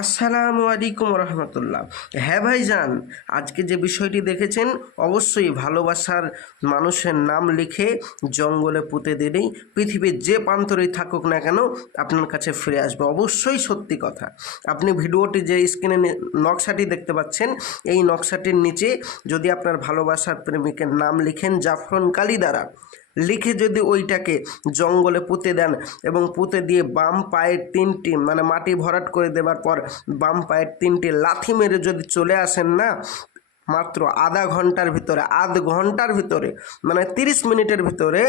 আসসালামু আলাইকুম রহমতুল্লাহ। হ্যাঁ ভাইজান, আজকে যে বিষয়টি দেখেছেন, অবশ্যই ভালোবাসার মানুষের নাম লিখে জঙ্গলে পুঁতে দিলেই পৃথিবীর যে প্রান্তরেই থাকুক না কেন আপনার কাছে ফিরে আসবে। অবশ্যই সত্যি কথা। আপনি ভিডিওটি যে স্ক্রিনে নকশাটি দেখতে পাচ্ছেন, এই নকশাটির নিচে যদি আপনার ভালোবাসার প্রেমিকের নাম লিখেন জাফরন কালি দ্বারা লিখে যদি ওইটাকে জঙ্গলে পুঁতে দেন এবং পুঁতে দিয়ে বাম পায়ের তিনটি মানে মাটি ভরাট করে দেওয়ার পর বাম পায়ের তিনটি লাথি মেরে যদি চলে আসেন না মাত্র আধা ঘণ্টার ভিতরে, আধ ঘণ্টার ভিতরে মানে তিরিশ মিনিটের ভিতরে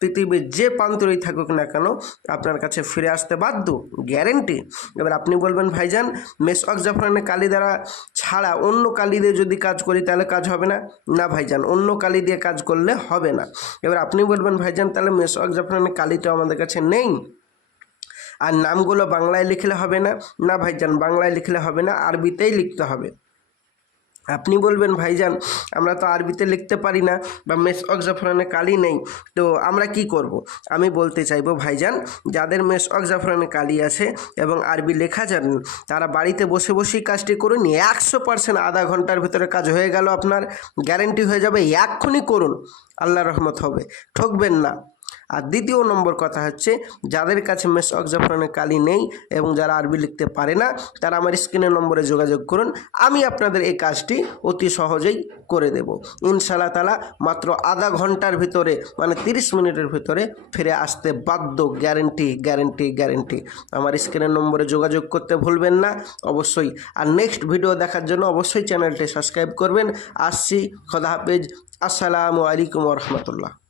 পৃথিবীর যে প্রান্তরেই থাকুক না কেন আপনার কাছে ফিরে আসতে বাধ্য, গ্যারেন্টি। এবার আপনি বলবেন, ভাইজান মেসওয়াক জাফরানের কালি দ্বারা ছাড়া অন্য কালি দিয়ে যদি কাজ করি তাহলে কাজ হবে না? না ভাইজান, অন্য কালি দিয়ে কাজ করলে হবে না। এবার আপনি বলবেন, ভাইজান, তাহলে মেসওয়াক জাফরানের কালিটা আমাদের কাছে নেই। আর নামগুলো বাংলায় লিখলে হবে না? না ভাইজান, বাংলায় লিখলে হবে না, আরবিতেই লিখতে হবে। আপনি বলবেন, ভাইজান, আমরা তো আরবিতে লিখতে পারি না বা মেস অক্সাফরানে কালি নেই, তো আমরা কি করব। আমি বলতে চাইব, ভাইজান, যাদের মেস অক্সাফরানে কালি আছে এবং আরবি লেখা জানেন, তারা বাড়িতে বসে বসেই কাজটি করুন, একশো পার্সেন্ট আধা ঘণ্টার ভিতরে কাজ হয়ে গেল আপনার, গ্যারেন্টি হয়ে যাবে, এক্ষুনি করুন আল্লাহ রহমত হবে, ঠকবেন না আর দ্বিতীয় নম্বর কথা হচ্ছে, যাদের কাছে মেস অক্সাফরানের কালি নেই এবং যারা আরবি লিখতে পারে না, তারা আমার স্ক্রিনের নম্বরে যোগাযোগ করুন। আমি আপনাদের এই কাজটি অতি সহজেই করে দেব। ইনশাল্লাহ তালা মাত্র আধা ঘণ্টার ভিতরে মানে তিরিশ মিনিটের ভিতরে ফিরে আসতে বাধ্য। Guarantee guarantee guarantee. আমার স্ক্রিনের নম্বরে যোগাযোগ করতে ভুলবেন না। অবশ্যই। আর নেক্সট ভিডিও দেখার জন্য অবশ্যই চ্যানেলটি সাবস্ক্রাইব করবেন। আসছি। খোদা হাফেজ। আসসালামু আলাইকুম রহমতুল্লাহ।